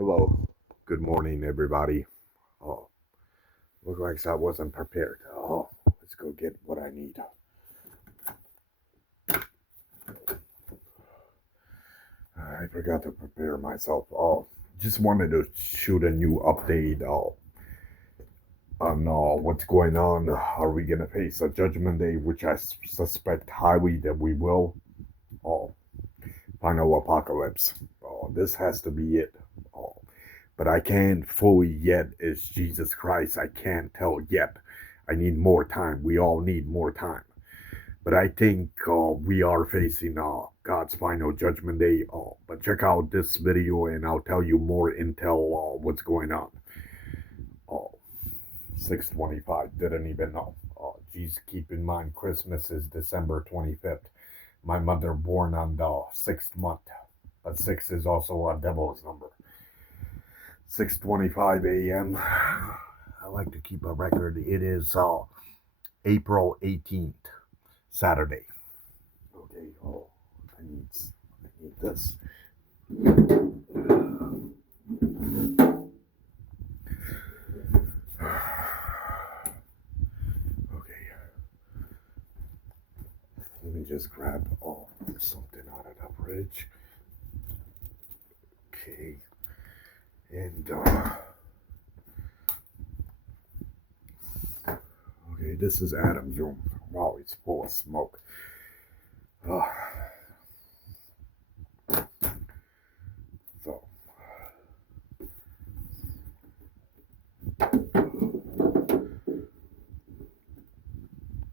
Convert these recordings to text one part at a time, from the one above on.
Hello, good morning, everybody. Oh, look like I wasn't prepared. Oh, let's go get what I need. I forgot to prepare myself. Oh, just wanted to shoot a new update. On what's going on. Are we gonna face a judgment day, which I suspect highly that we will? Oh, final apocalypse. Oh, this has to be it. Oh, but I can't fully yet. Is Jesus Christ? I can't tell yet. I need more time. We all need more time. But I think we are facing God's final judgment day. But check out this video and I'll tell you more intel what's going on. 625, didn't even know. Geez, keep in mind Christmas is December 25th. My mother born on the 6th month. But 6 is also a devil's number. 6:25 a.m. I like to keep a record. It is April 18th. Saturday. Okay, I need this. Okay. Let me just grab something out of the fridge. Okay. And okay, this is Adam's room. Wow, it's full of smoke.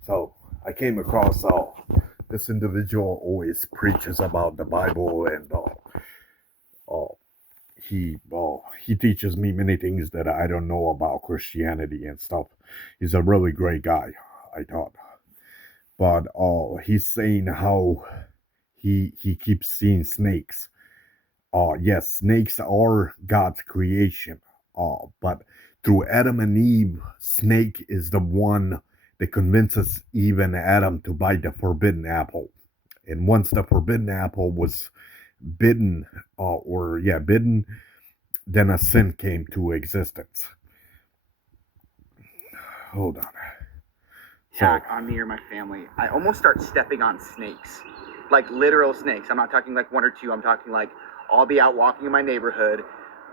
So I came across this individual always preaches about the Bible and he teaches me many things that I don't know about Christianity and stuff. He's a really great guy, I thought. But he's saying how he keeps seeing snakes. Yes, snakes are God's creation. But through Adam and Eve, snake is the one that convinces Eve and Adam to bite the forbidden apple. And once the forbidden apple was bitten, bitten, then a sin came to existence. Hold on. Attack on me or my family, I almost start stepping on snakes, like literal snakes. I'm not talking like one or two. I'm talking like I'll be out walking in my neighborhood.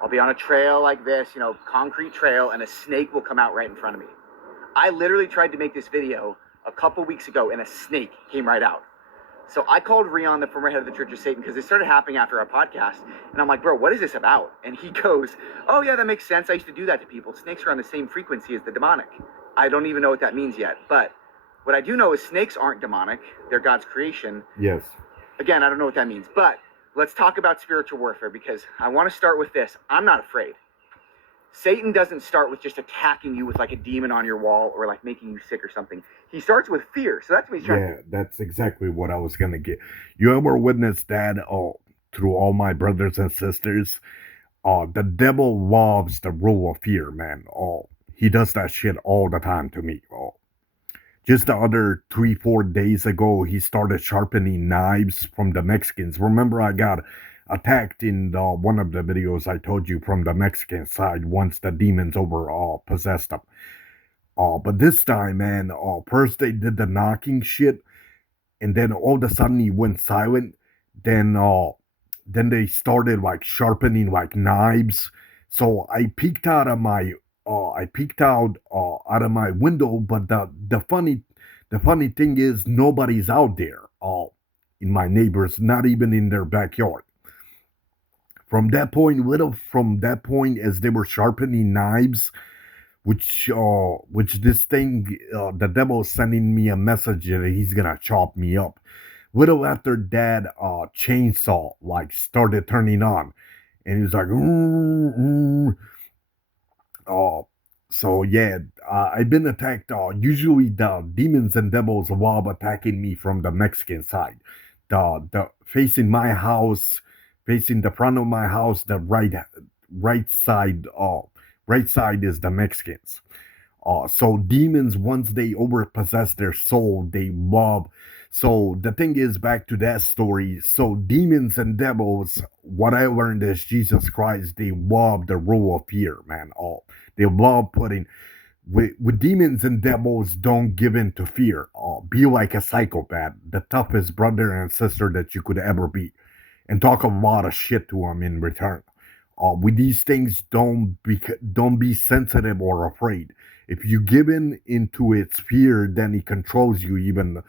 I'll be on a trail like this, concrete trail, and a snake will come out right in front of me. I literally tried to make this video a couple weeks ago, and a snake came right out. So I called Rion, the former head of the Church of Satan, because it started happening after our podcast. And I'm like, bro, what is this about? And he goes, oh, yeah, that makes sense. I used to do that to people. Snakes are on the same frequency as the demonic. I don't even know what that means yet. But what I do know is snakes aren't demonic. They're God's creation. Yes. Again, I don't know what that means. But let's talk about spiritual warfare, because I want to start with this. I'm not afraid. Satan doesn't start with just attacking you with like a demon on your wall or like making you sick or something. He starts with fear. So that's what he's trying to do. Yeah, that's exactly what I was going to get. You ever witnessed that through all my brothers and sisters? The devil loves the rule of fear, man. He does that shit all the time to me. Just the other 3-4 days ago, he started sharpening knives from the Mexicans. Remember, I got attacked in one of the videos I told you from the Mexican side once the demons possessed them. But this time, man, first they did the knocking shit, and then all of a sudden he went silent. Then they started like sharpening like knives. So I peeked out of my out of my window, but the funny thing is nobody's out there. In my neighbors, not even in their backyard. From that point, as they were sharpening knives, which this thing, the devil is sending me a message that he's gonna chop me up. Little after that, chainsaw like started turning on, and he was like, so yeah, I've been attacked. Usually the demons and devils love attacking me from the Mexican side, the facing my house, facing the front of my house, the right side. Right side is the Mexicans. So demons, once they overpossess their soul, they love. So the thing is, back to that story. So demons and devils, what I learned is Jesus Christ, they love the rule of fear, man. Oh, they love putting with demons and devils. Don't give in to fear. Be like a psychopath, the toughest brother and sister that you could ever be, and talk a lot of shit to them in return. With these things, don't be sensitive or afraid. If you give in into its fear, then it controls you, even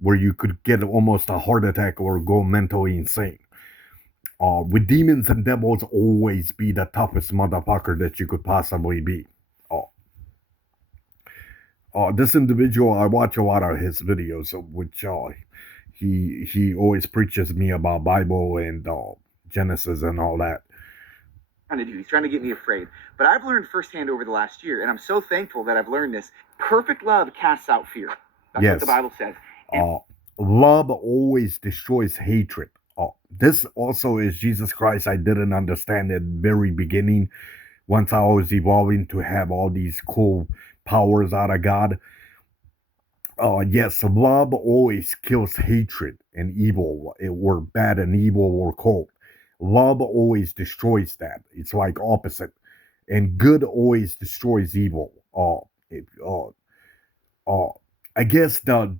where you could get almost a heart attack or go mentally insane. With demons and devils, always be the toughest motherfucker that you could possibly be. Uh, this individual, I watch a lot of his videos, which he always preaches me about Bible and Genesis and all that. To do. He's trying to get me afraid. But I've learned firsthand over the last year, and I'm so thankful that I've learned this. Perfect love casts out fear. That's Yes. what the Bible says. Love always destroys hatred. This also is Jesus Christ. I didn't understand at the very beginning. Once I was evolving to have all these cool powers out of God. Yes, love always kills hatred and evil, or bad and evil or cold. Love always destroys that. It's like opposite, and good always destroys evil. Uh, I guess the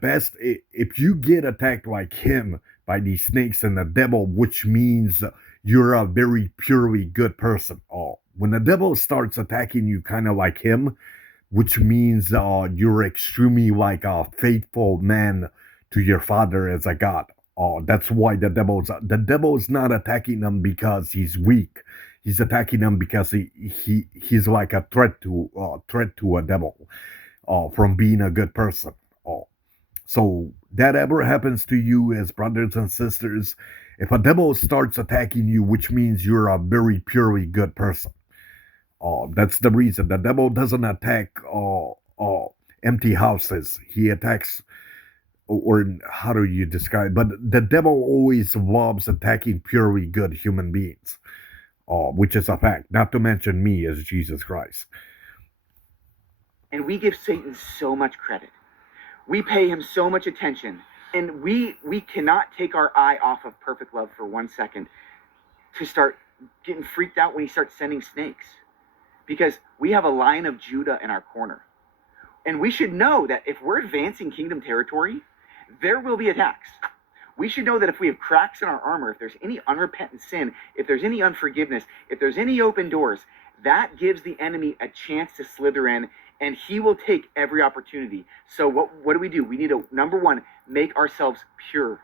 best, if you get attacked like him by these snakes and the devil, which means you're a very purely good person. When the devil starts attacking you, kind of like him, which means you're extremely like a faithful man to your father as a god. That's why the devil's not attacking them because he's weak. He's attacking them because he's like a threat to a devil from being a good person. So that ever happens to you as brothers and sisters, if a devil starts attacking you, which means you're a very purely good person. That's the reason the devil doesn't attack empty houses. He attacks, or how do you describe? But the devil always loves attacking purely good human beings, which is a fact. Not to mention me as Jesus Christ. And we give Satan so much credit. We pay him so much attention, and we cannot take our eye off of perfect love for 1 second to start getting freaked out when he starts sending snakes. Because we have a Lion of Judah in our corner. And we should know that if we're advancing kingdom territory, there will be attacks. We should know that if we have cracks in our armor, if there's any unrepentant sin, if there's any unforgiveness, if there's any open doors, that gives the enemy a chance to slither in, and he will take every opportunity. So what do? We need to, number one, make ourselves pure.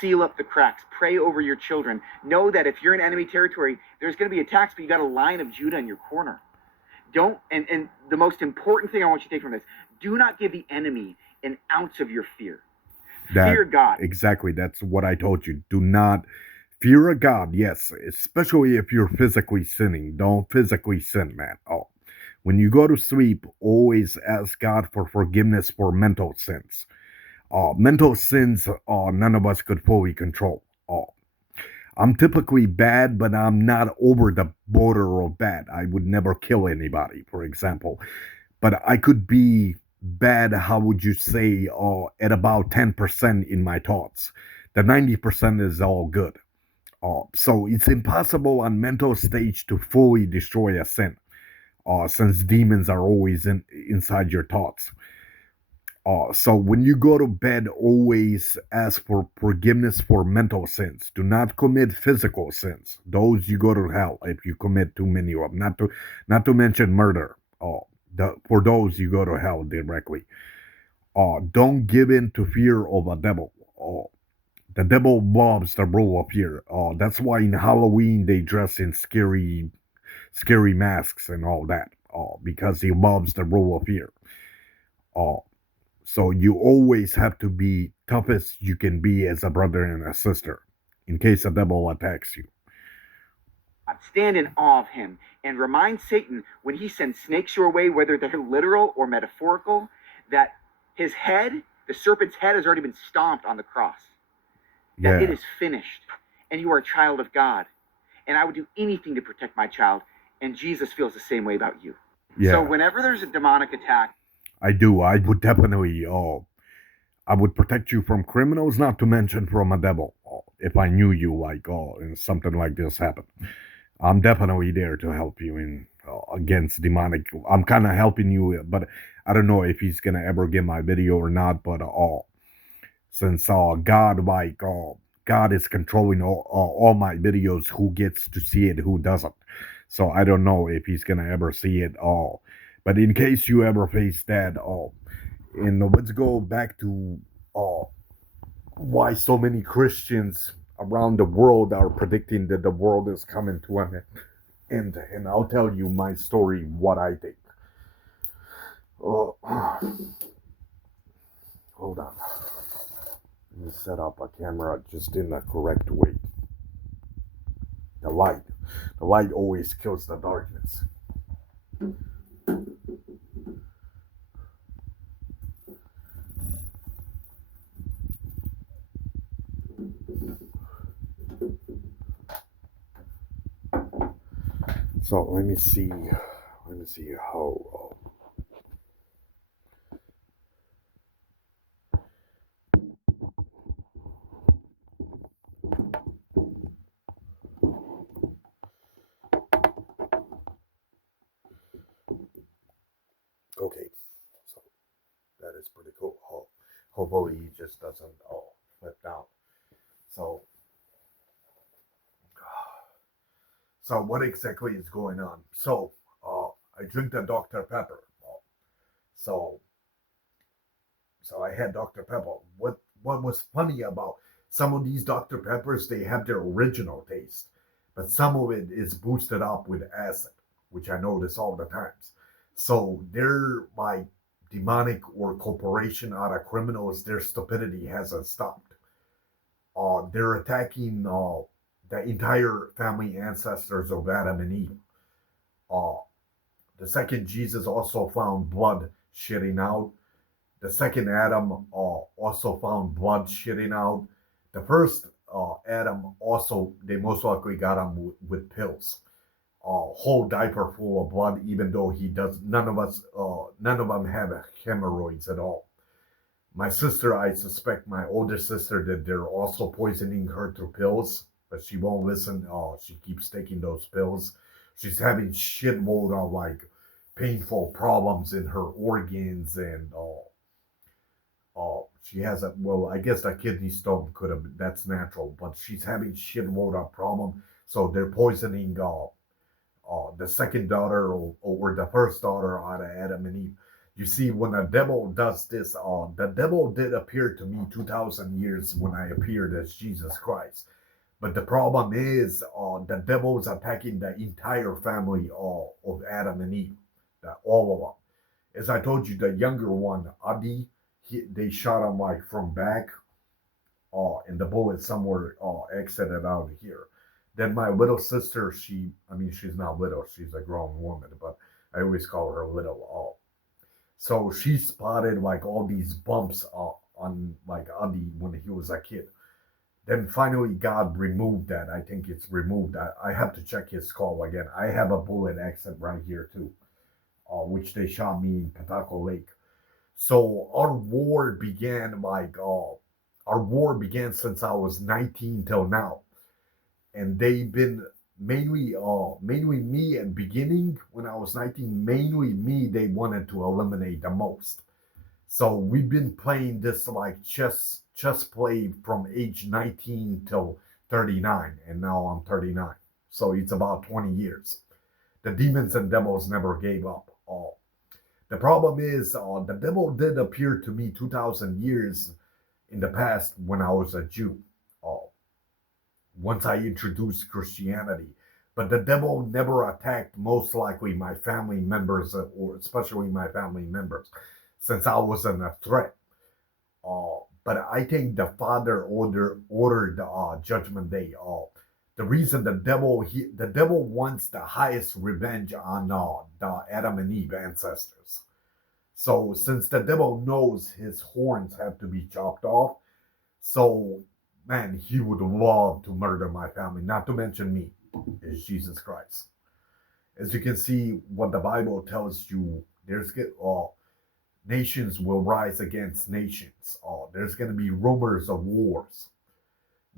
Seal up the cracks. Pray over your children. Know that if you're in enemy territory, there's going to be attacks, but you got a Lion of Judah in your corner. Don't, and the most important thing I want you to take from this, do not give the enemy an ounce of your fear. Fear God. Exactly. That's what I told you. Do not fear a God, yes, especially if you're physically sinning. Don't physically sin, man. When you go to sleep, always ask God for forgiveness for mental sins. Mental sins, none of us could fully control. I'm typically bad, but I'm not over the border of bad. I would never kill anybody, for example. But I could be bad, how would you say, at about 10% in my thoughts. The 90% is all good. So it's impossible on mental stage to fully destroy a sin, since demons are always inside your thoughts. So when you go to bed, always ask for forgiveness for mental sins. Do not commit physical sins. Those you go to hell if you commit too many of them. Not to mention murder. For those you go to hell directly. Don't give in to fear of a devil. The devil loves the role of fear. That's why in Halloween they dress in scary masks and all that. Because he loves the role of fear. So you always have to be toughest you can be as a brother and a sister, in case the devil attacks you. Stand in awe of him and remind Satan when he sends snakes your way, whether they're literal or metaphorical, that his head, the serpent's head, has already been stomped on the cross. That it is finished, and you are a child of God. And I would do anything to protect my child, and Jesus feels the same way about you. Yeah. So whenever there's a demonic attack, I do. I would definitely. I would protect you from criminals, not to mention from a devil. If I knew you, like, and something like this happened, I'm definitely there to help you in against demonic. I'm kind of helping you, but I don't know if he's gonna ever get my video or not. But since God is controlling all my videos, who gets to see it, who doesn't. So I don't know if he's gonna ever see it all. But in case you ever face that, and let's go back to uh, why so many Christians around the world are predicting that the world is coming to an end. And I'll tell you my story, what I think. Uh, hold on. Let me set up a camera just in the correct way. The light. The light always kills the darkness. So let me see how. Okay, so that is pretty cool. Hopefully he just doesn't flip down. So, what exactly is going on? So, I drink the Dr. Pepper. So, I had Dr. Pepper. What was funny about some of these Dr. Peppers? They have their original taste, but some of it is boosted up with acid, which I notice all the times. So they're like demonic or corporation out of criminals. Their stupidity hasn't stopped. They're attacking the entire family ancestors of Adam and Eve. Uh, the second Jesus also found blood shitting out. The second Adam also found blood shitting out. The first Adam also, they most likely got him with pills. A whole diaper full of blood, even though he does. None of them have hemorrhoids at all. My sister, I suspect my older sister, that they're also poisoning her through pills, but she won't listen. She keeps taking those pills. She's having shitload of like painful problems in her organs, and she has a, well, I guess a kidney stone could have, that's natural, but she's having shitload of problem. So they're poisoning the second daughter, or the first daughter out of Adam and Eve. You see, when the devil does this, the devil did appear to me 2,000 years when I appeared as Jesus Christ. But the problem is, the devil is attacking the entire family of Adam and Eve, all of them. As I told you, the younger one, Adi, they shot him like from back, and the bullet somewhere exited out here. Then my little sister, she's not little, she's a grown woman, but I always call her little. So she spotted like all these bumps on like Adi when he was a kid. Then finally, God removed that. I think it's removed. I have to check his skull again. I have a bullet exit right here too, which they shot me in Pataco Lake. So our war began since I was 19 till now, and they've been mainly me at beginning when I was 19. Mainly me, they wanted to eliminate the most. So we've been playing this like chess play from age 19 till 39, and now I'm 39. So it's about 20 years. The demons and devils never gave up. The problem is, the devil did appear to me 2,000 years in the past when I was a Jew. Uh, Once I introduced Christianity, but the devil never attacked most likely my family members, or especially my family members, since I wasn't a threat. But I think the Father ordered Judgment Day. The reason the devil wants the highest revenge on the Adam and Eve ancestors. So since the devil knows his horns have to be chopped off, so man, he would love to murder my family. Not to mention me, is Jesus Christ. As you can see, what the Bible tells you, Nations will rise against nations. There's going to be rumors of wars.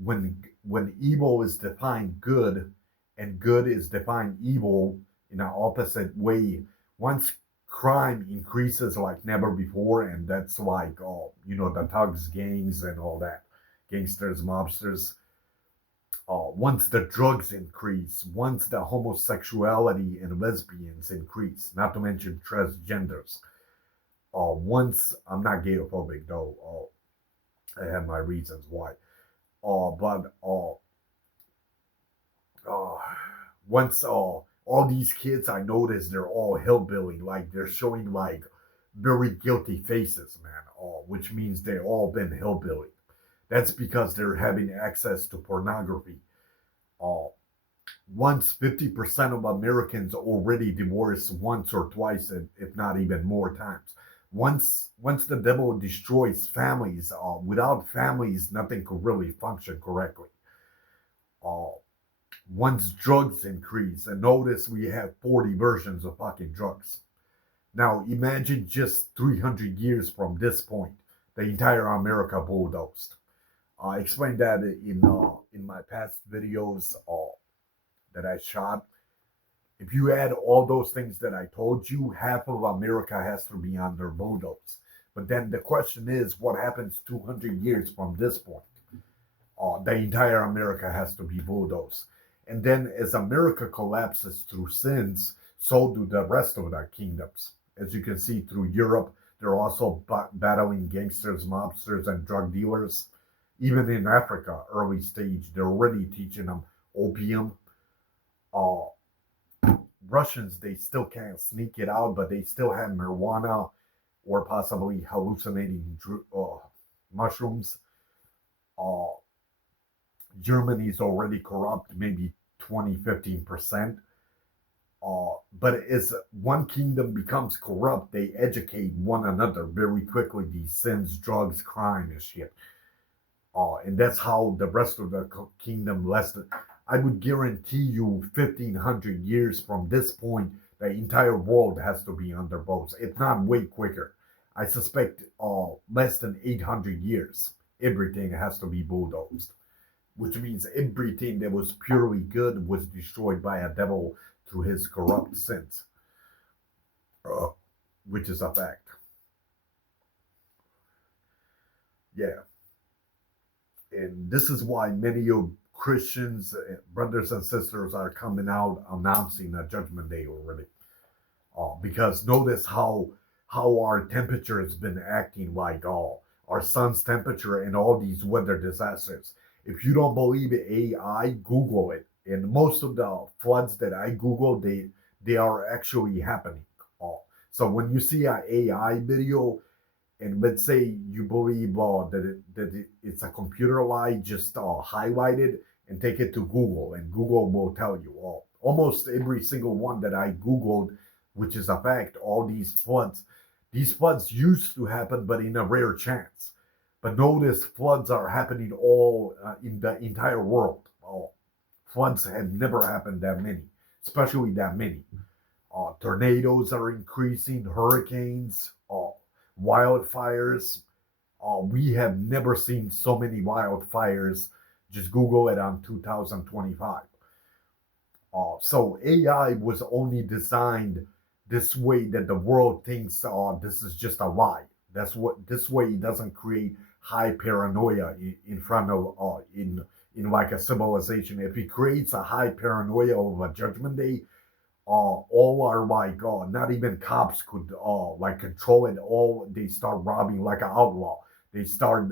When evil is defined good, and good is defined evil in an opposite way, once crime increases like never before, and that's like the thugs, gangs, and all that, gangsters, mobsters. Once the drugs increase, once the homosexuality and lesbians increase, not to mention transgenders. Once I'm not gayophobic though. I have my reasons why. But uh, once all these kids, I noticed they're all hillbilly, like they're showing like very guilty faces, man. Which means they all been hillbilly. That's because they're having access to pornography. Uh, Once 50% of Americans already divorced once or twice, if not even more times. Once the devil destroys families, without families, nothing could really function correctly. Uh, Once drugs increase, and notice we have 40 versions of fucking drugs. Now imagine just 300 years from this point, the entire America bulldozed. I explained that in my past videos that I shot. If you add all those things that I told you, half of America has to be under bulldoze. But then the question is, what happens 200 years from this point? The entire America has to be bulldozed. And then as America collapses through sins, so do the rest of the kingdoms. As you can see through Europe, they're also battling gangsters, mobsters, and drug dealers. Even in Africa, early stage, they're already teaching them opium. Uh, Russians, they still can't sneak it out, but they still have marijuana or possibly hallucinating mushrooms. Uh, Germany's already corrupt, maybe 20, 15%. But as one kingdom becomes corrupt, they educate one another very quickly. These sins, drugs, crime, and shit. And that's how the rest of the kingdom lasted. I would guarantee you 1500 years from this point, the entire world has to be under boats, if not way quicker. I suspect less than 800 years, everything has to be bulldozed, which means everything that was purely good was destroyed by a devil through his corrupt sins, uh, which is a fact. Yeah. And this is why many of Christians, brothers and sisters, are coming out announcing a judgment day already. Because notice how our temperature has been acting like our sun's temperature and all these weather disasters. If you don't believe it, AI, Google it. And most of the floods that I Google, they are actually happening. Uh, so when you see an AI video, and let's say you believe it's a computer lie, just highlight it and take it to Google, and Google will tell you almost every single one that I Googled, which is a fact. All these floods used to happen, but in a rare chance. But notice floods are happening all in the entire world. Floods have never happened that many, especially that many. Tornadoes are increasing, hurricanes, wildfires. We have never seen so many wildfires. Just Google it on 2025. So AI was only designed this way that the world thinks this is just a lie. That's what this way it doesn't create high paranoia in front of in like a civilization. If it creates a high paranoia of a judgment day, all are like not even cops could like control it. All they start robbing like an outlaw. They start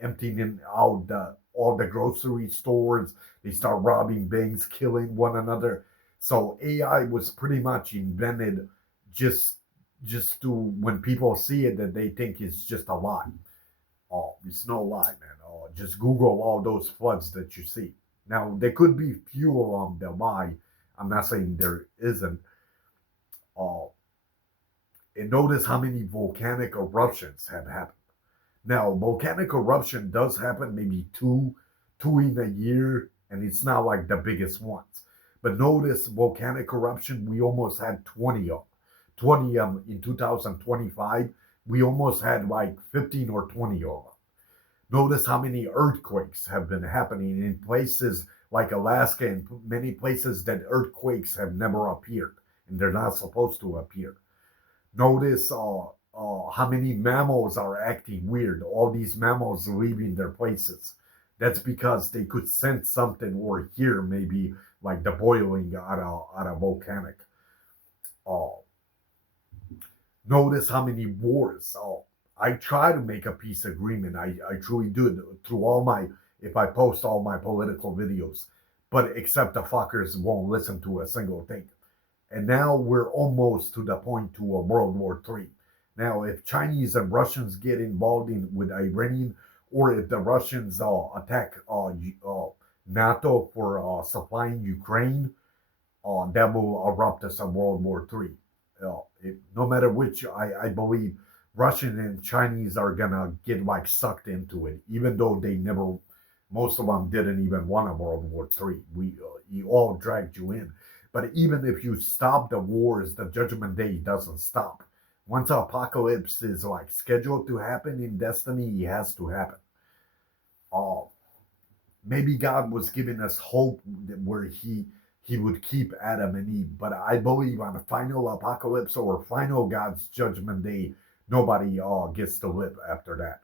emptying out all the grocery stores. They start robbing banks, killing one another. So AI was pretty much invented just just to when people see it that they think it's just a lie. Oh, it's no lie, man. Oh, just Google all those floods that you see. Now there could be few of them that lie. I'm not saying there isn't. Uh, and notice how many volcanic eruptions have happened. Now, volcanic eruption does happen maybe two in a year, and it's not like the biggest ones. But notice volcanic eruption, we almost had 20 of them. 20 in 2025. We almost had like 15 or 20 of them. Notice how many earthquakes have been happening in places like Alaska and many places that earthquakes have never appeared and they're not supposed to appear. Notice how many mammals are acting weird. All these mammals leaving their places. That's because they could sense something or hear maybe like the boiling out of volcanic. Uh, Notice how many wars. I try to make a peace agreement. I truly do through all my, if I post all my political videos. But except the fuckers won't listen to a single thing. And now we're almost to the point to a World War III. Now, if Chinese and Russians get involved in with Iranian, or if the Russians attack NATO for supplying Ukraine, that will erupt as a World War III. No matter which, I believe Russian and Chinese are gonna get like sucked into it, even though they never, most of them didn't even want a World War III. You all dragged you in. But even if you stop the wars, the Judgment Day doesn't stop. Once apocalypse is like scheduled to happen in destiny, it has to happen. Uh, Maybe God was giving us hope where he would keep Adam and Eve. But I believe on the final apocalypse or final God's judgment day, nobody gets to live after that.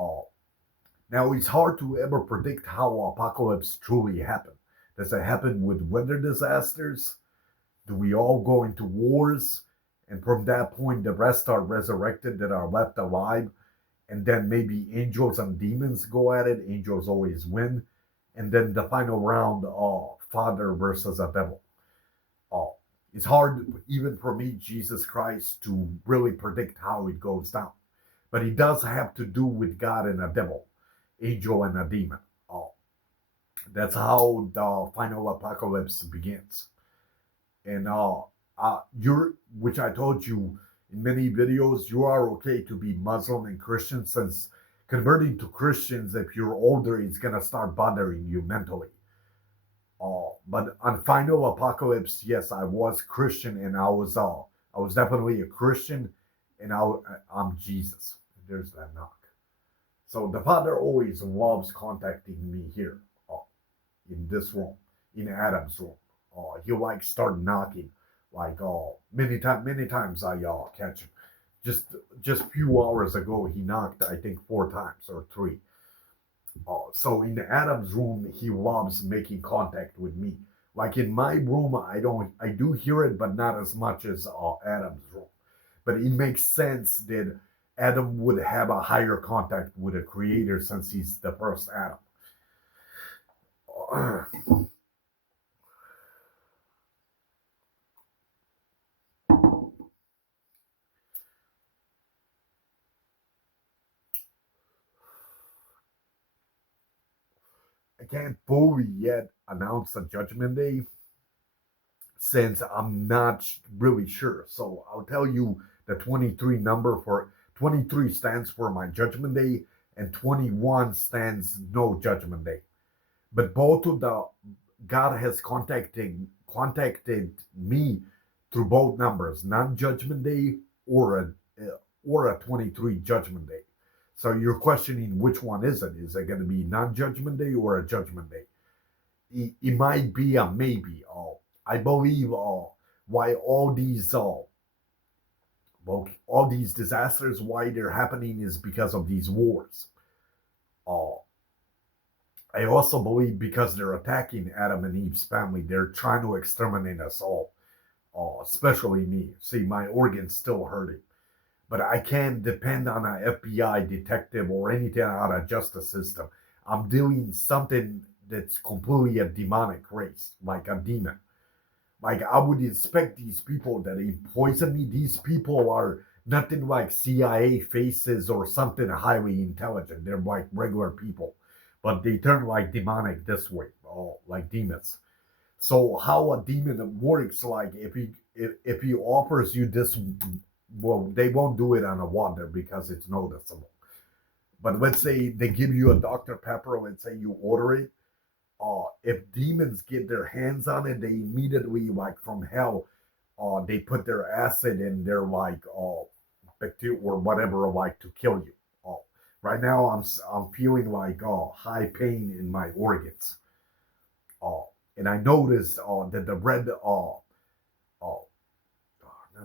Uh, Now it's hard to ever predict how apocalypse truly happen. Does it happen with weather disasters? Do we all go into wars? And from that point, the rest are resurrected that are left alive, and then maybe angels and demons go at it. Angels always win, and then the final round, Father versus a devil. Uh, it's hard even for me, Jesus Christ, to really predict how it goes down, but it does have to do with God and a devil, angel and a demon. Uh, that's how the final apocalypse begins. And you're, which I told you in many videos, you are okay to be Muslim and Christian, since converting to Christians, if you're older, it's gonna start bothering you mentally. But on final apocalypse, yes, I was Christian, and I was definitely a Christian, and I'm Jesus. There's that knock. So the Father always loves contacting me here, uh, in this room, in Adam's room. He'll like start knocking, like many times I catch him. Just just a few hours ago, he knocked I think 4 times or three. So in Adam's room, he loves making contact with me. Like in my room, I do hear it, but not as much as Adam's room. But it makes sense that Adam would have a higher contact with the Creator since he's the first Adam. I can't fully yet announce a Judgment Day since I'm not really sure. So I'll tell you the 23 number. For 23 stands for my Judgment Day, and 21 stands no Judgment Day. But both of the God has contacted me through both numbers, non-Judgment Day or a 23 Judgment Day. So you're questioning which one is it? Is it going to be non-Judgment Day or a Judgment Day? It might be a maybe. I believe why all these disasters, why they're happening, is because of these wars. Uh, I also believe because they're attacking Adam and Eve's family, they're trying to exterminate us all, especially me. See, my organ's still hurting, but I can't depend on an FBI detective or anything out of justice system. I'm doing something that's completely a demonic race, like a demon. Like I would expect these people that poison me. These people are nothing like CIA faces or something highly intelligent. They're like regular people, but they turn like demonic this way, like demons. So how a demon works, like if he offers you this, well, they won't do it on a water because it's noticeable. But let's say they give you a Dr. Pepper, let's say you order it, if demons get their hands on it, they immediately, like from hell, they put their acid and they're like, bacteria or whatever like to kill you. Right now I'm feeling like high pain in my organs. Uh, and I noticed that the red not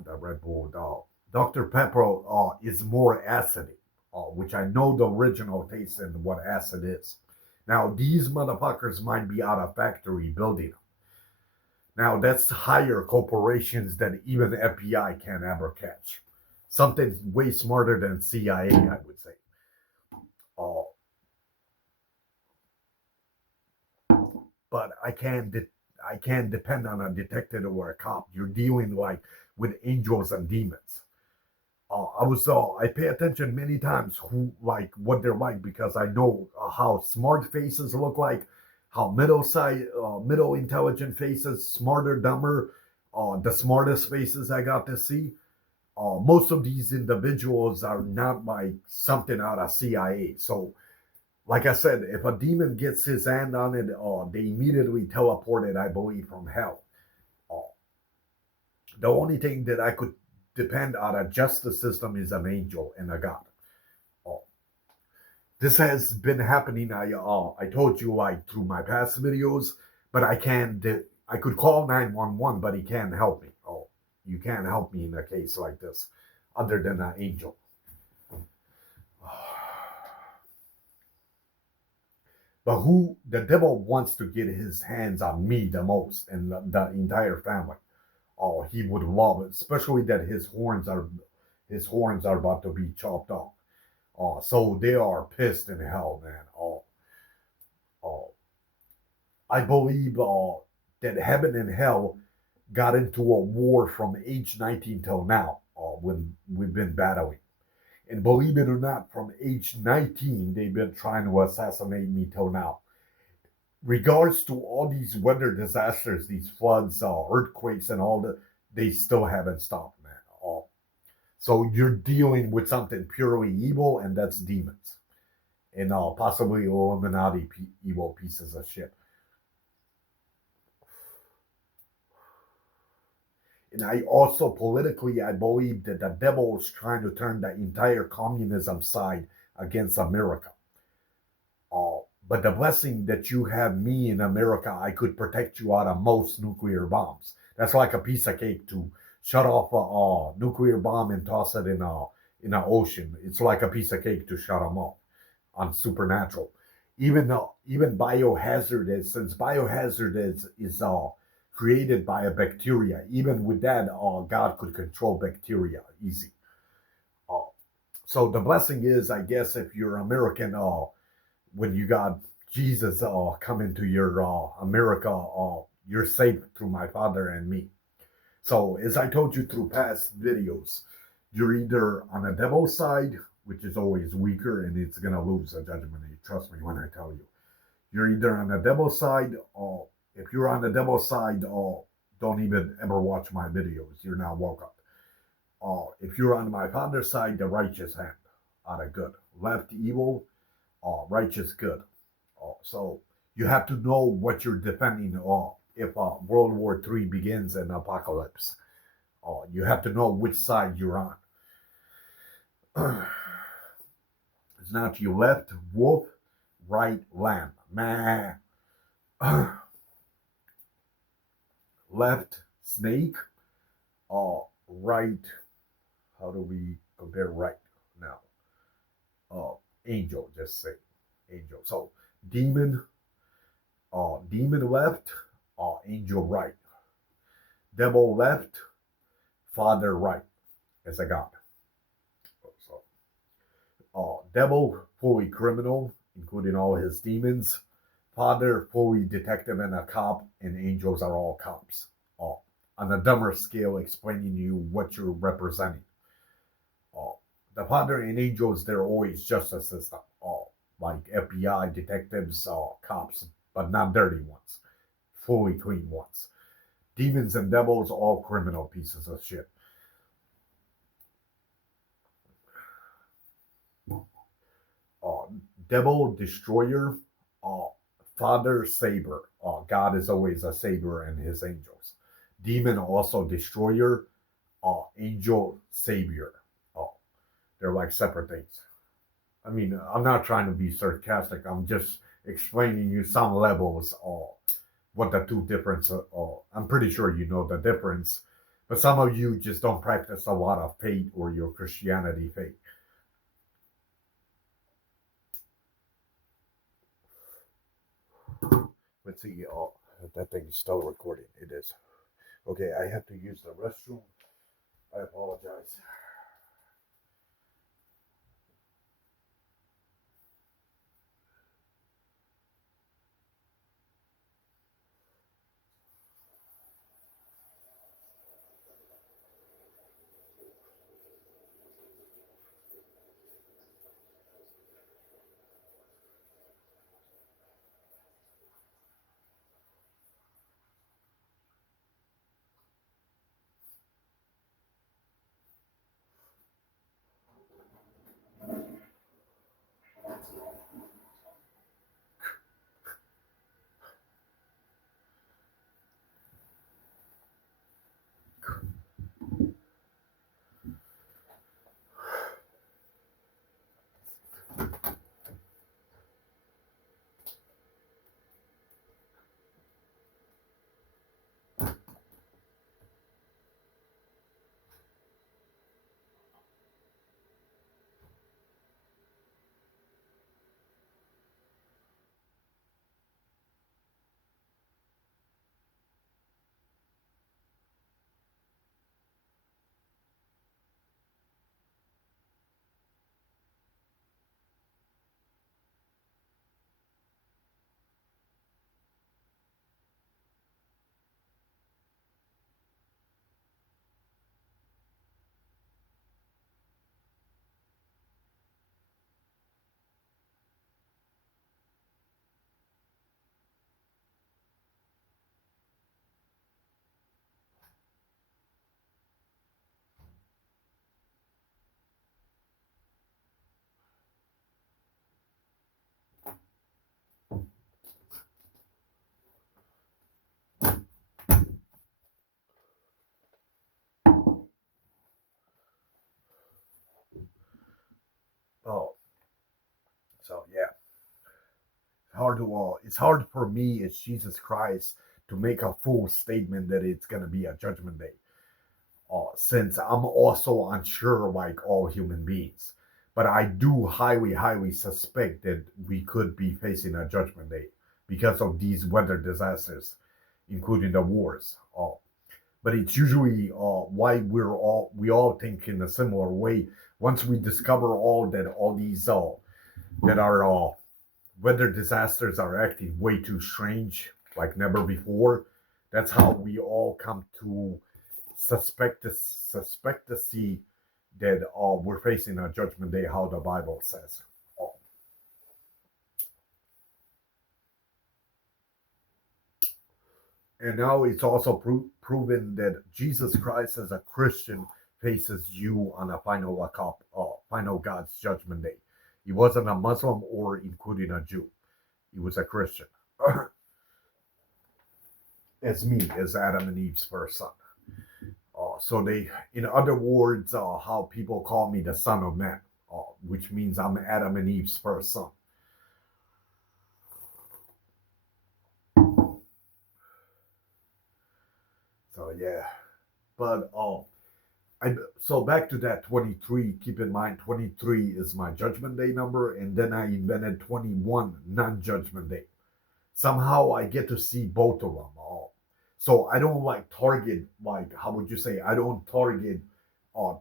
the Red Bull, Dr. Pepper is more acidic, which I know the original taste and what acid is. Now these motherfuckers might be out of factory building them. Now that's higher corporations than even FBI can ever catch. Something way smarter than CIA, I would say. Uh, but I can't depend on a detective or a cop. You're dealing like with angels and demons. I pay attention many times who like what they're like because I know how smart faces look like, how middle intelligent faces, smarter, dumber, the smartest faces I got to see. Most of these individuals are not like something out of CIA. So, like I said, if a demon gets his hand on it, they immediately teleport it, I believe, from hell. Uh, the only thing that I could depend on a justice system is an angel and a god. Uh, this has been happening. I told you like through my past videos, but I can't. I could call 911, but he can't help me. Oh, you can't help me in a case like this, other than an angel. But who the devil wants to get his hands on me the most and the entire family. Oh, he would love it, especially that his horns are about to be chopped off. Oh, so they are pissed in hell, man. Oh, I believe that heaven and hell got into a war from age 19 till now, when we've been battling. And believe it or not, from age 19, they've been trying to assassinate me till now. Regards to all these weather disasters, these floods, earthquakes, and all that, they still haven't stopped, man. So you're dealing with something purely evil, and that's demons, and possibly Illuminati evil pieces of shit. And I also politically, I believe that the devil is trying to turn the entire communism side against America. But the blessing that you have me in America, I could protect you out of most nuclear bombs. That's like a piece of cake to shut off a nuclear bomb and toss it in an ocean. It's like a piece of cake to shut them off on supernatural. Even biohazard is since biohazard is created by a bacteria. Even with that, God could control bacteria easy. Uh, so the blessing is, I guess, if you're American, when you got Jesus come into your America, you're saved through my father and me. So as I told you through past videos, you're either on the devil's side, which is always weaker and it's gonna lose a judgment. Trust me when I tell you. You're either on the devil's side, or if you're on the devil's side, don't even ever watch my videos. You're not welcome. If you're on my father's side, the righteous hand, out of good. Left evil, righteous good. So you have to know what you're defending if World War III begins and apocalypse. You have to know which side you're on. It's not you left wolf, right lamb. Meh. Left snake, right. How do we compare right now? Angel, just say angel. So demon, demon left, angel right. Devil left, father right as a god. So, devil fully criminal, including all his demons. Father fully detective and a cop, and angels are all cops. On a dumber scale, explaining to you what you're representing. Uh, the father and angels, they're always justice system. Like FBI, detectives, cops, but not dirty ones, fully clean ones. Demons and devils, all criminal pieces of shit. Uh, Devil, destroyer, uh, father, saber. God is always a saber and his angels. Demon, also destroyer, angel, savior. they're like separate things. I mean, I'm not trying to be sarcastic. I'm just explaining you some levels of what the two differences are. I'm pretty sure you know the difference, but some of you just don't practice a lot of faith or your Christianity faith. Let's see. Oh, that thing is still recording. It is. Okay, I have to use the restroom. I apologize. Oh, so yeah, it's hard for me as Jesus Christ to make a full statement that it's gonna be a judgment day. Since I'm also unsure like all human beings. But I do highly, highly suspect that we could be facing a judgment day because of these weather disasters, including the wars. But it's usually why we all think in a similar way. Once we discover all these that are weather disasters are acting way too strange, like never before. That's how we all come to suspect to see that we're facing a judgment day, how the Bible says. Uh, and now it's also proven that Jesus Christ, as a Christian, faces you on a final God's judgment day. He wasn't a Muslim or including a Jew. He was a Christian. As me, as Adam and Eve's first son. So they, in other words, how people call me the son of man, which means I'm Adam and Eve's first son. So yeah, but so back to that 23. Keep in mind, 23 is my judgment day number, and then I invented 21 non-judgment day. Somehow I get to see both of them all. So I don't like target, like how would you say, I don't target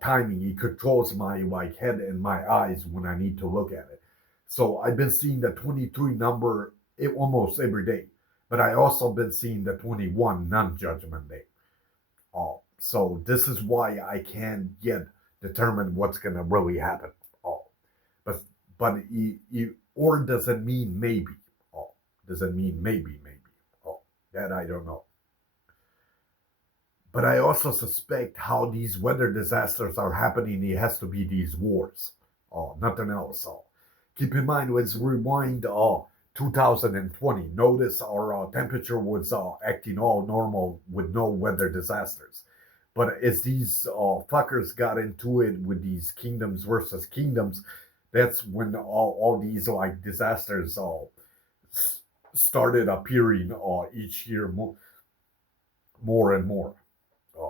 timing. It controls my like head and my eyes when I need to look at it. So I've been seeing the 23 number almost every day, but I also been seeing the 21 non-judgment day. So this is why I can't yet determine what's gonna really happen. Oh, but or does it mean maybe? Oh, does it mean maybe? Oh, that I don't know. But I also suspect how these weather disasters are happening. It has to be these wars. Oh, nothing else. Oh, keep in mind, let's rewind 2020. Notice our temperature was acting all normal with no weather disasters. But as these fuckers got into it with these kingdoms versus kingdoms, that's when all these like disasters started appearing each year more and more. Uh,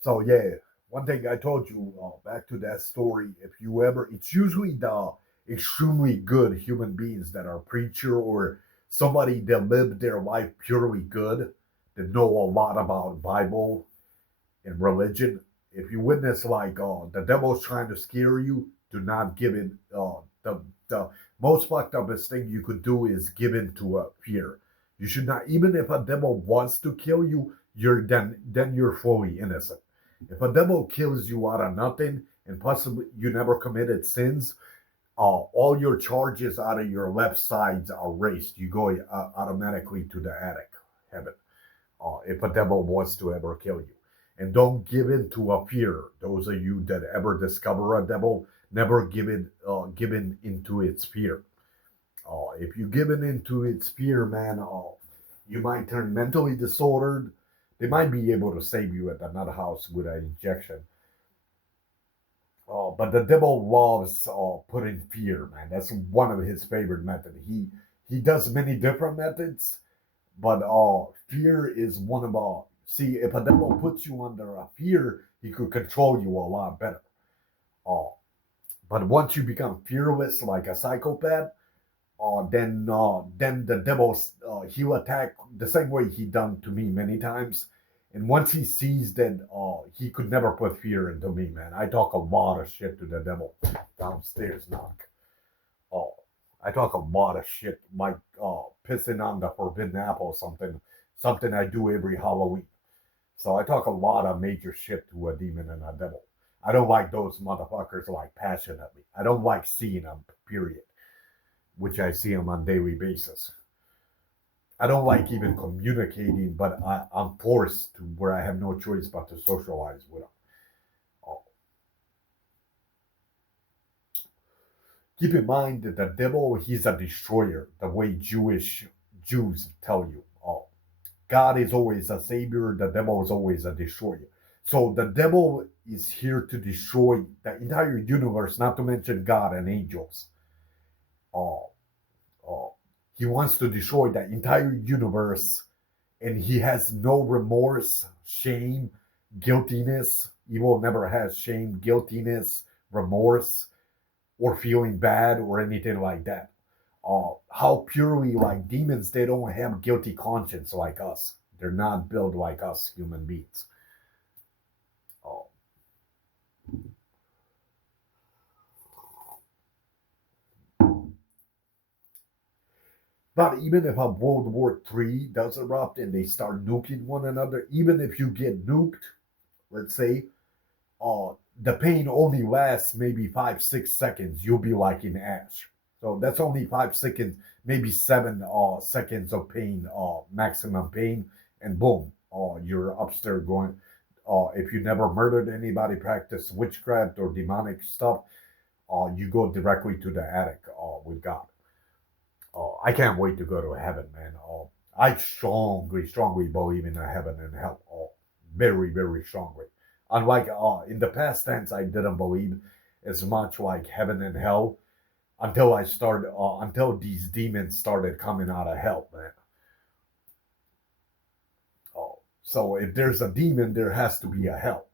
so yeah, one thing I told you back to that story, if you ever, it's usually the extremely good human beings that are preacher or somebody that lived their life purely good, that know a lot about Bible in religion. If you witness like the devil's trying to scare you, do not give in. The most fucked upest thing you could do is give in to fear. You should not, even if a devil wants to kill you, then you're fully innocent. If a devil kills you out of nothing and possibly you never committed sins, all your charges out of your left sides are erased. You go automatically to the attic heaven if a devil wants to ever kill you. And don't give in to a fear. Those of you that ever discover a devil, never give in into its fear. If you give in into its fear, man, you might turn mentally disordered. They might be able to save you at another house with an injection. But the devil loves putting fear, man. That's one of his favorite methods. He does many different methods, but fear is one of see, if a devil puts you under a fear, he could control you a lot better. Uh, but once you become fearless like a psychopath, then the devil he'll attack the same way he done to me many times. And once he sees that he could never put fear into me, man, I talk a lot of shit to the devil downstairs. Knock. Oh, I talk a lot of shit, like pissing on the forbidden apple, something I do every Halloween. So I talk a lot of major shit to a demon and a devil. I don't like those motherfuckers like passionately. I don't like seeing them. Period. Which I see them on daily basis. I don't like even communicating, but I'm forced to where I have no choice but to socialize with them. Oh, keep in mind that the devil, he's a destroyer, the way Jews tell you. Oh, God is always a savior, the devil is always a destroyer. So the devil is here to destroy the entire universe, not to mention God and angels. Oh, oh. He wants to destroy the entire universe, and he has no remorse, shame, guiltiness. Evil never has shame, guiltiness, remorse, or feeling bad or anything like that. How purely like demons, they don't have guilty conscience like us. They're not built like us human beings. Uh, but even if a World War III does erupt and they start nuking one another, even if you get nuked, let's say, the pain only lasts maybe 5 6 seconds. You'll be like in ash. So that's only 5 seconds, maybe 7 seconds of pain, maximum pain, and boom, you're upstairs going. If you never murdered anybody, practice witchcraft or demonic stuff, you go directly to the attic with God. I can't wait to go to heaven, man. I strongly believe in a heaven and hell. Very, very strongly. Unlike in the past tense, I didn't believe as much like heaven and hell until these demons started coming out of hell, man. So if there's a demon, there has to be a hell,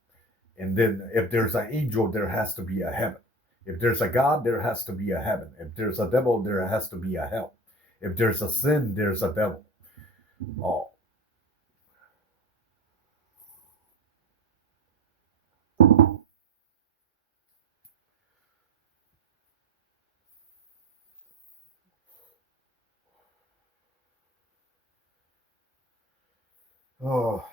and then if there's an angel, there has to be a heaven. If there's a God, there has to be a heaven. If there's a devil, there has to be a hell. If there's a sin, there's a devil. Oh, oh,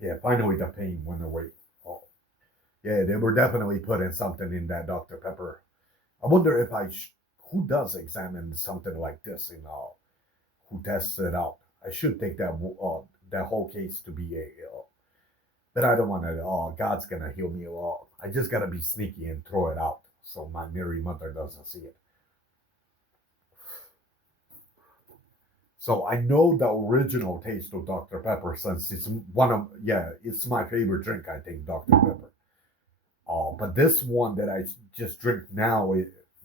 yeah. Finally, the pain went away. Oh, yeah. They were definitely putting something in that Dr. Pepper. I wonder if who does examine something like this, who tests it out. I should take that the whole case to be a. But I don't want to. Oh, God's gonna heal me. Oh, I just gotta be sneaky and throw it out so my Mary mother doesn't see it. So I know the original taste of Dr. Pepper since it's one of it's my favorite drink. I think Dr. Pepper. But this one that I just drink now,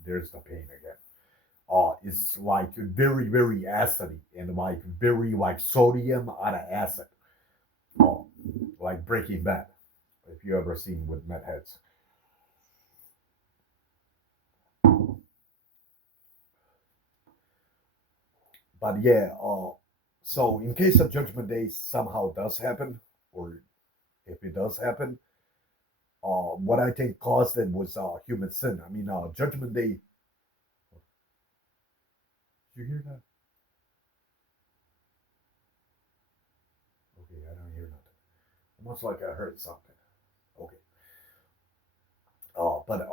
there's the pain again. It's like very acidy and like very like sodium out of acid. Oh, like Breaking Bad. If you ever seen with meth heads. But yeah, so in case of Judgment Day somehow does happen, or if it does happen, what I think caused it was human sin. I mean, Judgment Day. Did you hear that? Okay, I don't hear nothing. Almost like I heard something. Okay. But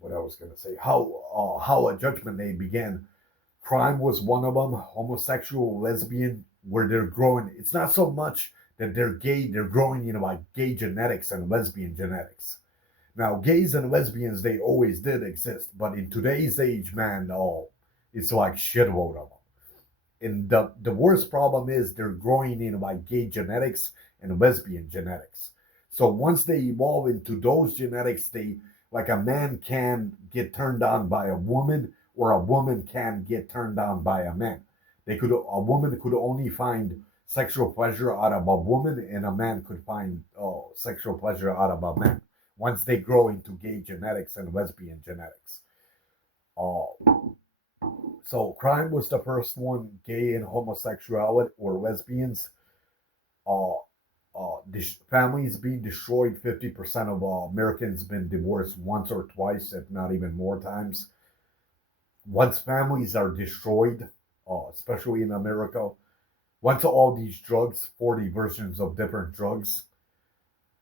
what I was gonna say, how a Judgment Day began. Crime was one of them. Homosexual, lesbian, where they're growing. It's not so much that they're gay; they're growing, like gay genetics and lesbian genetics. Now, gays and lesbians, they always did exist, but in today's age, man, it's like shitload of them. And the worst problem is they're growing in like gay genetics and lesbian genetics. So once they evolve into those genetics, they like a man can get turned on by a woman, or a woman can get turned on by a man. A woman could only find sexual pleasure out of a woman, and a man could find sexual pleasure out of a man once they grow into gay genetics and lesbian genetics. Uh, so crime was the first one. Gay and homosexuality or lesbians. Uh, families being destroyed. 50% of Americans been divorced once or twice, if not even more times. Once families are destroyed, especially in America, once all these drugs, 40 versions of different drugs,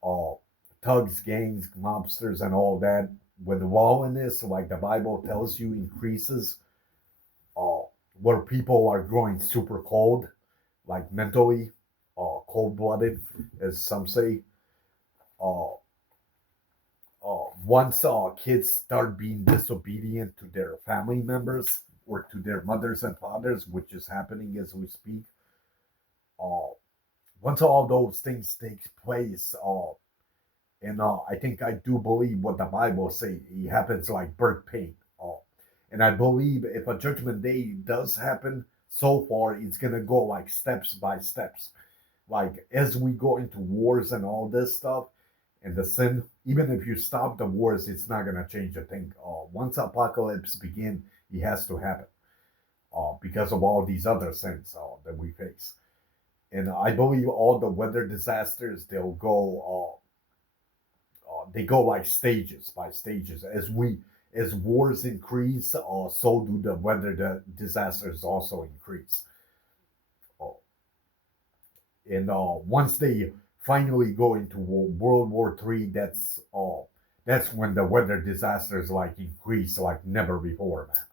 uh, thugs, gangs, mobsters, and all that, when lawlessness, like the Bible tells you, increases, uh, where people are growing super cold, like mentally, cold blooded, as some say. Uh, Once kids start being disobedient to their family members or to their mothers and fathers, which is happening as we speak, uh, once all those things take place, and I think I do believe what the Bible say. It happens like birth pain. And I believe if a judgment day does happen, so far it's gonna go like steps by steps. Like as we go into wars and all this stuff, and the sin, even if you stop the wars, it's not gonna change a thing. Once apocalypse begin, it has to happen because of all these other sins that we face. And I believe all the weather disasters they go like stages by stages. As wars increase, so do the weather disasters also increase. Uh, and once they finally go into World War III, that's when the weather disasters like increase like never before, man.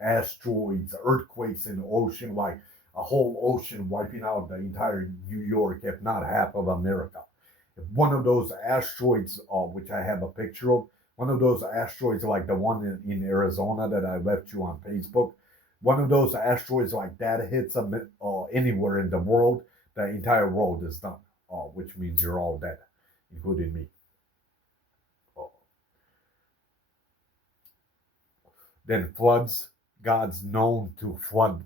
Asteroids, earthquakes in the ocean, like a whole ocean wiping out the entire New York, if not half of America. If one of those asteroids, which I have a picture of, one of those asteroids like the one in Arizona that I left you on Facebook, one of those asteroids like that hits anywhere in the world, the entire world is done, which means you're all dead, including me. Uh, then floods. God's known to flood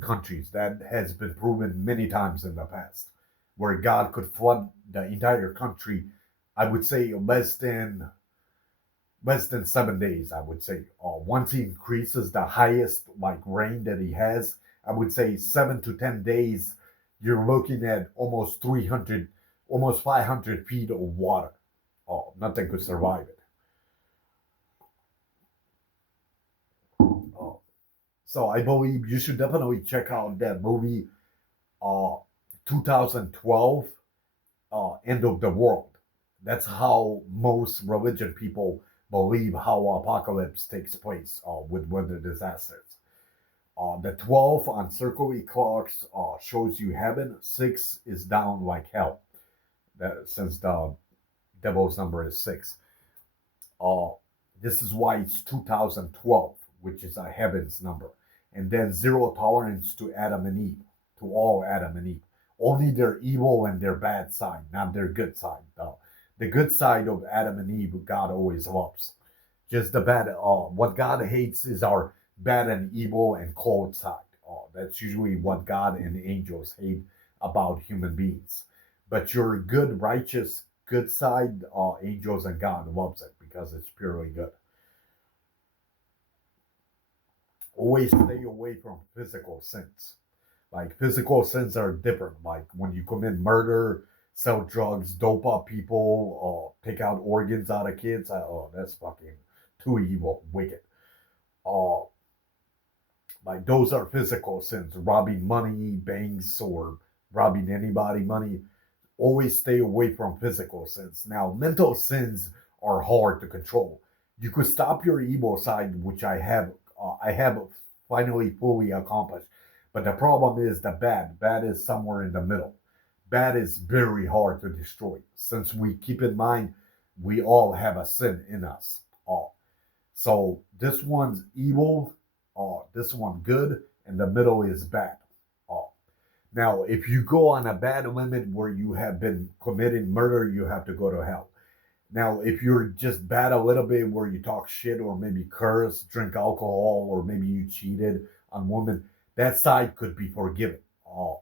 countries. That has been proven many times in the past, where God could flood the entire country. I would say less than 7 days. I would say once He increases the highest like rain that He has, I would say 7 to 10 days. You're looking at almost 300, almost 500 feet of water. Nothing could survive it. Uh, So I believe you should definitely check out that movie, uh, 2012, End of the World. That's how most religion people believe how apocalypse takes place with weather disasters. The 12 on circular clocks shows you heaven. 6 is down like hell. That since the devil's number is 6. Uh, this is why it's 2012, which is a heaven's number. And then zero tolerance to Adam and Eve, to all Adam and Eve. Only their evil and their bad side, not their good side. The good side of Adam and Eve, God always loves. Just the bad. What God hates is our bad and evil and cold side. That's usually what God and angels hate about human beings. But your good, righteous, good side, angels and God loves it because it's purely good. Always stay away from physical sins. Like physical sins are different. Like when you commit murder, sell drugs, dope up people, take out organs out of kids. Oh, that's fucking too evil, wicked. Uh, like those are physical sins. Robbing money, banks, or robbing anybody money. Always stay away from physical sins. Now, mental sins are hard to control. You could stop your evil side, which I have finally fully accomplished. But the problem is the bad. Bad is somewhere in the middle. Bad is very hard to destroy, since we keep in mind we all have a sin in us. All. So this one's evil, this one good, and the middle is bad. Uh, Now, if you go on a bad limit where you have been committing murder, you have to go to hell. Now, if you're just bad a little bit where you talk shit or maybe curse, drink alcohol, or maybe you cheated on women, that side could be forgiven. Uh,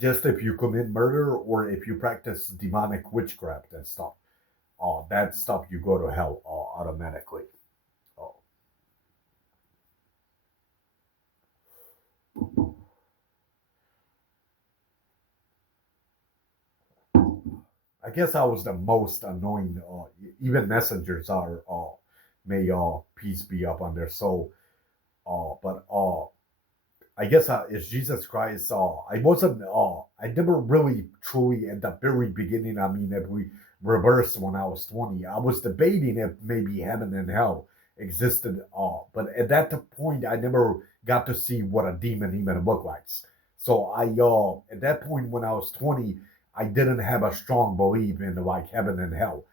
just if you commit murder or if you practice demonic witchcraft and stuff, that stuff you go to hell automatically. Uh, I guess I was the most annoying. Even messengers are may peace be up on their soul. But I guess it's Jesus Christ. I wasn't. I never really truly at the very beginning. I mean, if we reverse when I was 20, I was debating if maybe heaven and hell existed. But at that point, I never got to see what a demon even looked like. So I at that point when I was 20, I didn't have a strong belief in like heaven and hell.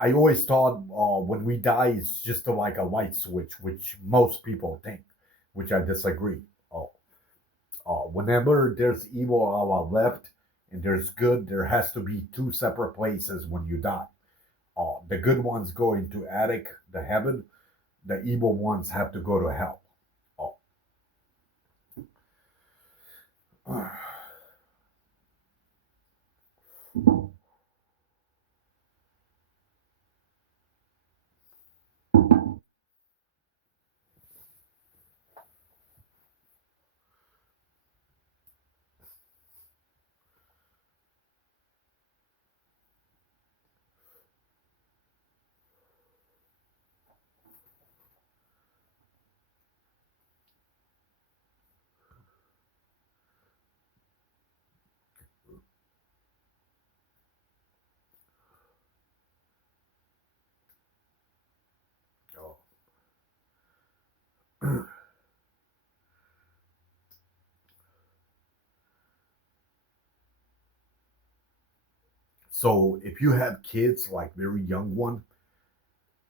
I always thought when we die, it's just like a light switch, which most people think, which I disagree. Uh, Whenever there's evil on our left and there's good, there has to be two separate places when you die. The good ones go into attic, the heaven. The evil ones have to go to hell. Uh, so if you have kids, like very young one,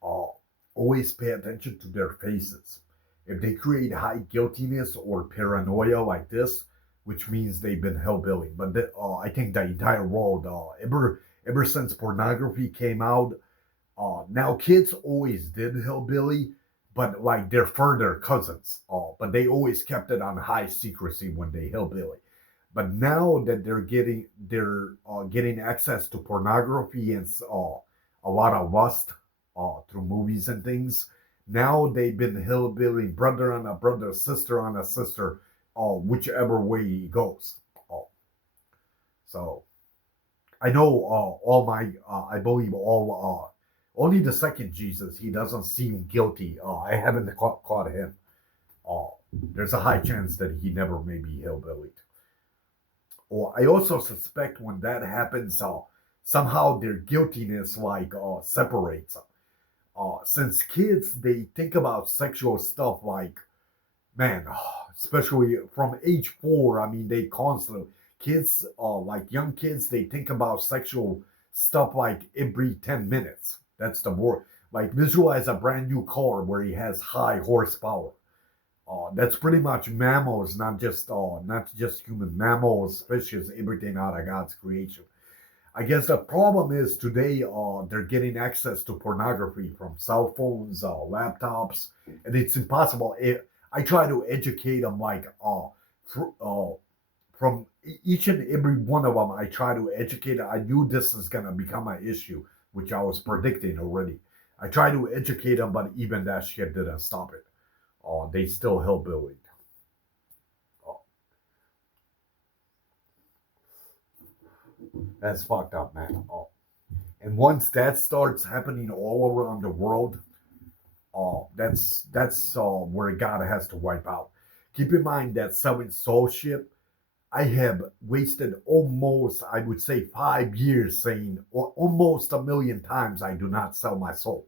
uh, always pay attention to their faces. If they create high guiltiness or paranoia like this, which means they've been hillbilly. But I think the entire world, ever since pornography came out, now kids always did hillbilly, but like they're further cousins. But they always kept it on high secrecy when they hillbilly. But now that they're getting access to pornography and a lot of lust through movies and things, now they've been hillbilly brother on a brother, sister on a sister, whichever way he goes. Uh, so I know I believe only the second Jesus, he doesn't seem guilty. I haven't caught him. Uh, there's a high chance that he never may be hillbilly. Or I also suspect when that happens, somehow their guiltiness like separates. Since kids they think about sexual stuff like, man, especially from age 4. I mean, they constantly kids, like young kids, they think about sexual stuff like every 10 minutes. That's the word. Like visualize a brand new car where he has high horsepower. That's pretty much mammals, not just human mammals, fishes, everything out of God's creation. I guess the problem is today they're getting access to pornography from cell phones, laptops, and it's impossible. I try to educate them like fr- uh, from each and every one of them. I try to educate. I knew this is gonna become an issue, which I was predicting already. I try to educate them, but even that shit didn't stop it. They still hillbillied. Uh, that's fucked up, man. And once that starts happening all around the world, that's where God has to wipe out. Keep in mind that selling soulship, I have wasted almost, I would say, 5 years saying almost a million times I do not sell my soul,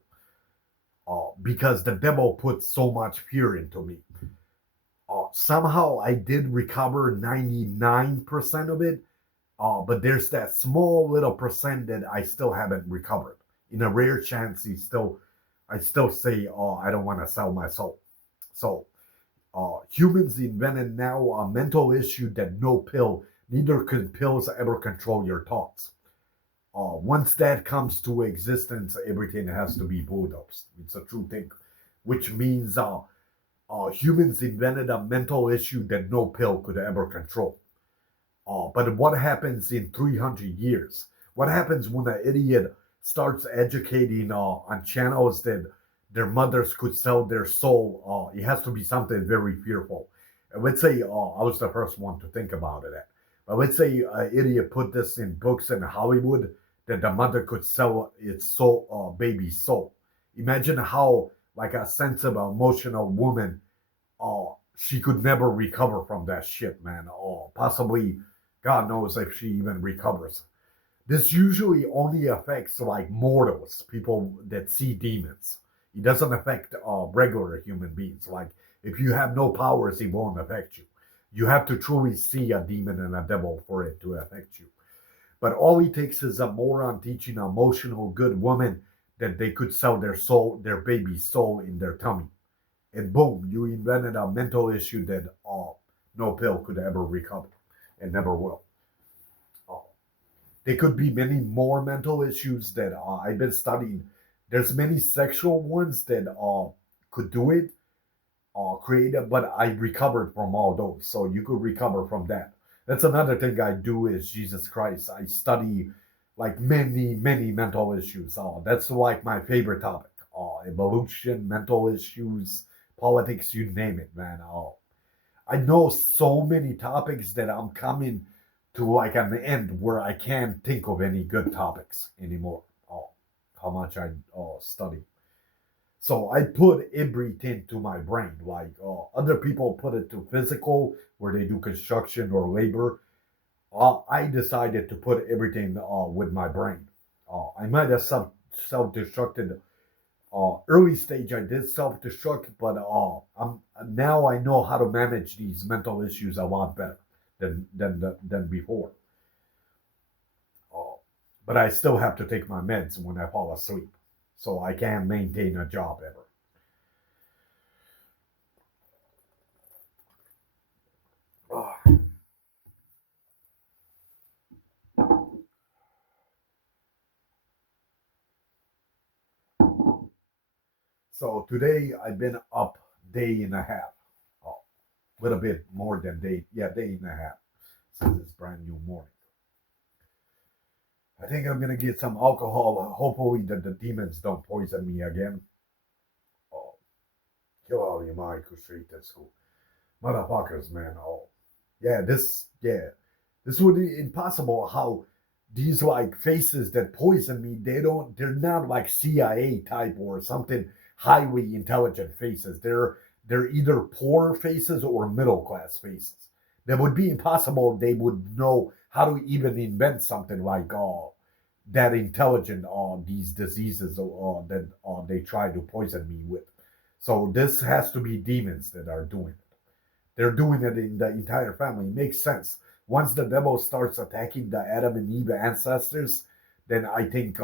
because the devil put so much fear into me. Somehow I did recover 99% of it, but there's that small little percent that I still haven't recovered. In a rare chance, I still say, I don't want to sell my soul. So, humans invented now a mental issue that no pill, neither can pills ever control your thoughts. Once that comes to existence, everything has to be bulldozed. It's a true thing, which means humans invented a mental issue that no pill could ever control. But what happens in 300 years? What happens when an idiot starts educating on channels that their mothers could sell their soul? It has to be something very fearful. And let's say I was the first one to think about it. But let's say an idiot put this in books in Hollywood that the mother could sell its soul, baby's soul. Imagine how, like a sensitive, emotional woman, she could never recover from that shit, man. Possibly, God knows if she even recovers. This usually only affects like mortals, people that see demons. It doesn't affect regular human beings. Like if you have no powers, it won't affect you. You have to truly see a demon and a devil for it to affect you. But all it takes is a moron teaching an emotional good woman that they could sell their soul, their baby's soul in their tummy, and boom, you invented a mental issue that no pill could ever recover and never will. Uh, there could be many more mental issues that I've been studying. There's many sexual ones that could do it, create it, but I recovered from all those. So you could recover from that. That's another thing I do is Jesus Christ. I study like many mental issues. That's like my favorite topic. Evolution, mental issues, politics, you name it, man. I know so many topics that I'm coming to like an end where I can't think of any good topics anymore. Oh, how much I study. So I put everything to my brain. Like other people put it to physical, where they do construction or labor. I decided to put everything with my brain. I might have self-destructed early stage. I did self-destruct, but now I know how to manage these mental issues a lot better than before. Uh, but I still have to take my meds when I fall asleep, so I can't maintain a job ever. Uh, so today I've been up day and a half, a little bit more than day, yeah, day and a half since it's brand new morning. I think I'm gonna get some alcohol. Hopefully that the demons don't poison me again. Oh, kill all your mind, Street at school. Motherfuckers, man. Oh, yeah, this would be impossible. How these like faces that poison me, they're not like CIA type or something highly intelligent faces. They're either poor faces or middle class faces. That would be impossible. They would know how to even invent something like that intelligent on these diseases that they try to poison me with. So this has to be demons that are doing it. They're doing it in the entire family. It makes sense. Once the devil starts attacking the Adam and Eve ancestors, then I think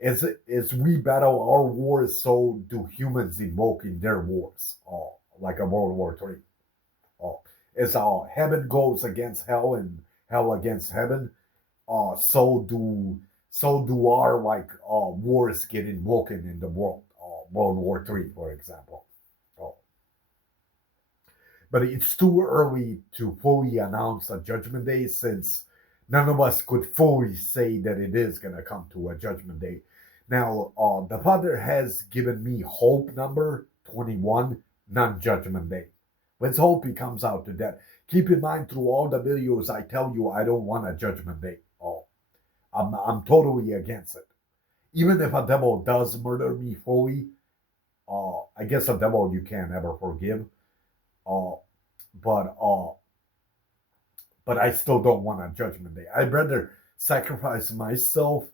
as we battle our wars, so do humans invoke in their wars, like a World War III. Uh, as heaven goes against hell and hell against heaven, uh, so do so do our wars get invoked in the world. World War III, for example. Uh, but it's too early to fully announce a judgment day since none of us could fully say that it is going to come to a judgment day. Now, the Father has given me hope number 21, non judgment day. Let's hope he comes out to that. Keep in mind, through all the videos, I tell you I don't want a judgment day. I'm totally against it. Even if a devil does murder me fully, I guess a devil you can't ever forgive. Uh, but I still don't want a judgment day. I'd rather sacrifice myself,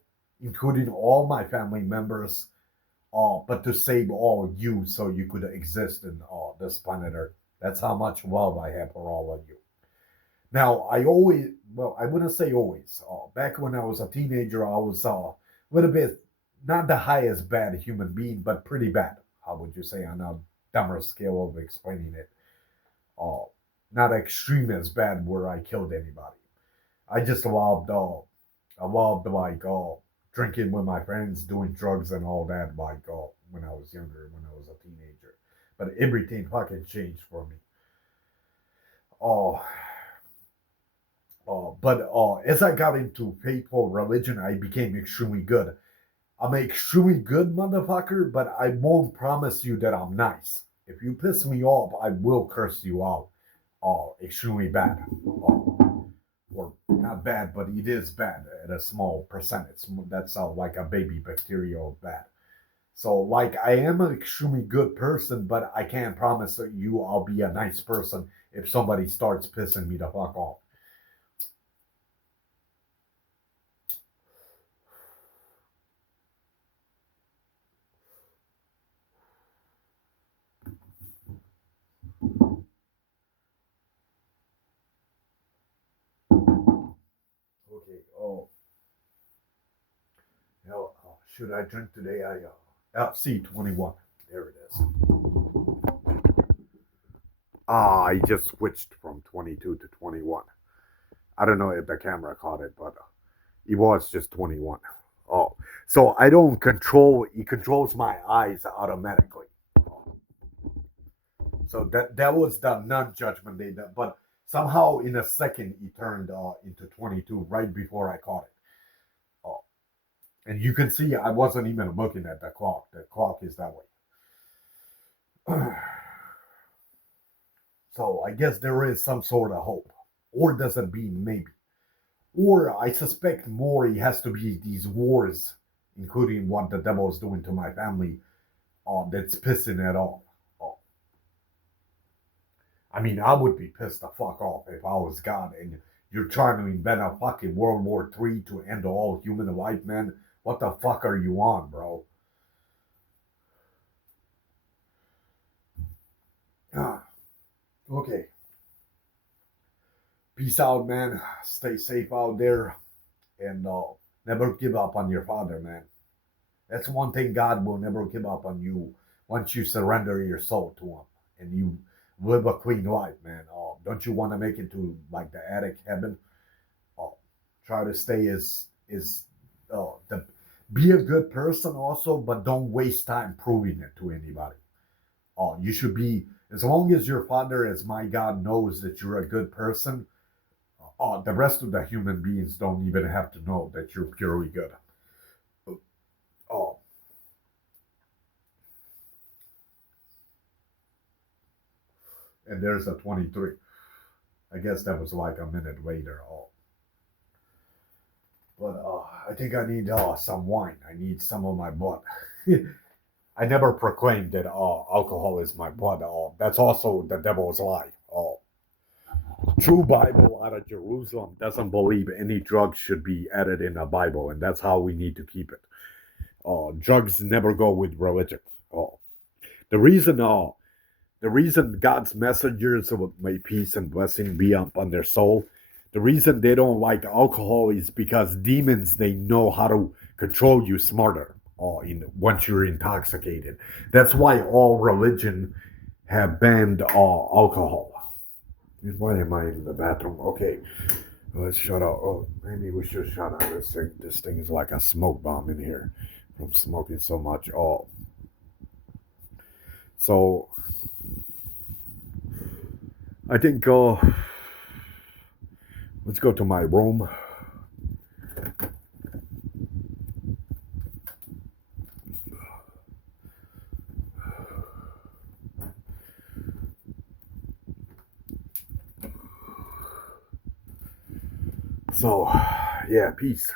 including all my family members, but to save all you so you could exist in this planet Earth. That's how much love I have for all of you. Now, I wouldn't say always. Back when I was a teenager, I was a little bit, not the highest bad human being, but pretty bad. How would you say on a dumber scale of explaining it? Uh, Not extreme as bad where I killed anybody. I just I loved drinking with my friends, doing drugs and all that, when I was younger, when I was a teenager. But everything fucking changed for me. Oh, as I got into faithful religion, I became extremely good. I'm an extremely good motherfucker, but I won't promise you that I'm nice. If you piss me off, I will curse you out. Extremely bad. Or not bad, but it is bad at a small percentage. That's like a baby bacterial bad. So, like, I am an extremely good person, but I can't promise that you I'll be a nice person if somebody starts pissing me the fuck off. Okay. Should I drink today? FC21. There it is. I just switched from 22 to 21. I don't know if the camera caught it, but it was just 21. Oh, so I don't control. It controls my eyes automatically. So that was the non-judgment day. But somehow in a second it turned into 22 right before I caught it. Oh, and you can see I wasn't even looking at the clock. The clock is that way. So I guess there is some sort of hope, or does it be maybe? Or I suspect more. It has to be these wars, including what the devil is doing to my family. That's pissing it off. Uh, I mean, I would be pissed the fuck off if I was God and you're trying to invent a fucking World War III to end all human life, man. What the fuck are you on, bro? Ah, okay. Peace out, man. Stay safe out there and never give up on your father, man. That's one thing God will never give up on you once you surrender your soul to Him and you live a clean life, man. Don't you want to make it to like the attic heaven? Uh, Try to stay as the be a good person also, but don't waste time proving it to anybody. You should be as long as your Father, as my God, knows that you're a good person. The rest of the human beings don't even have to know that you're purely good. Oh, and there's a 23. I guess that was like a minute later. But I think I need some wine. I need some of my blood. I never proclaimed that alcohol is my blood. That's also the devil's lie. True Bible out of Jerusalem doesn't believe any drugs should be added in the Bible, and that's how we need to keep it. Drugs never go with religion. The reason The reason God's messengers, may peace and blessing be upon their soul, the reason they don't like alcohol is because demons, they know how to control you smarter. Once you're intoxicated, that's why all religion have banned alcohol. Why am I in the bathroom? Okay, let's shut up. Oh, maybe we should shut up. This thing is like a smoke bomb in here from smoking so much. So I think let's go to my room. So, yeah, peace.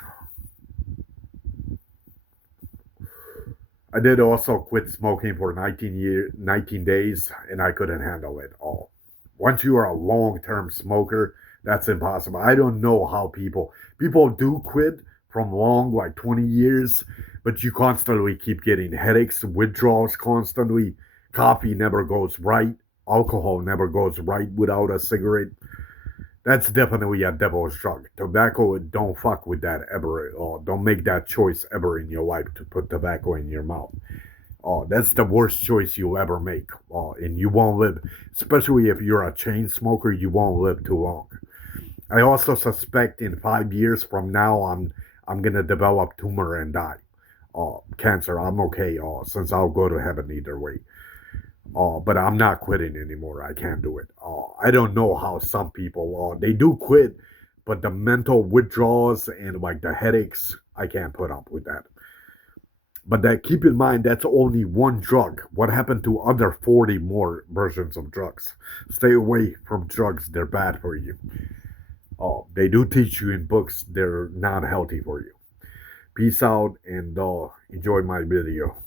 I did also quit smoking for 19 days, and I couldn't handle it all. Once you are a long-term smoker, that's impossible. I don't know how people do quit from long, like 20 years, but you constantly keep getting headaches, withdrawals constantly. Coffee never goes right. Alcohol never goes right without a cigarette. That's definitely a devil's drug. Tobacco, don't fuck with that ever. Don't make that choice ever in your life to put tobacco in your mouth. That's the worst choice you'll ever make. And you won't live, especially if you're a chain smoker, you won't live too long. I also suspect in 5 years from now, I'm gonna develop tumor and die. Cancer. I'm okay. Since I'll go to heaven either way. But I'm not quitting anymore. I can't do it. I don't know how some people they do quit, but the mental withdrawals and like the headaches, I can't put up with that. But that keep in mind that's only one drug. What happened to other 40 more versions of drugs? Stay away from drugs. They're bad for you. They do teach you in books. They're not healthy for you. Peace out and enjoy my video.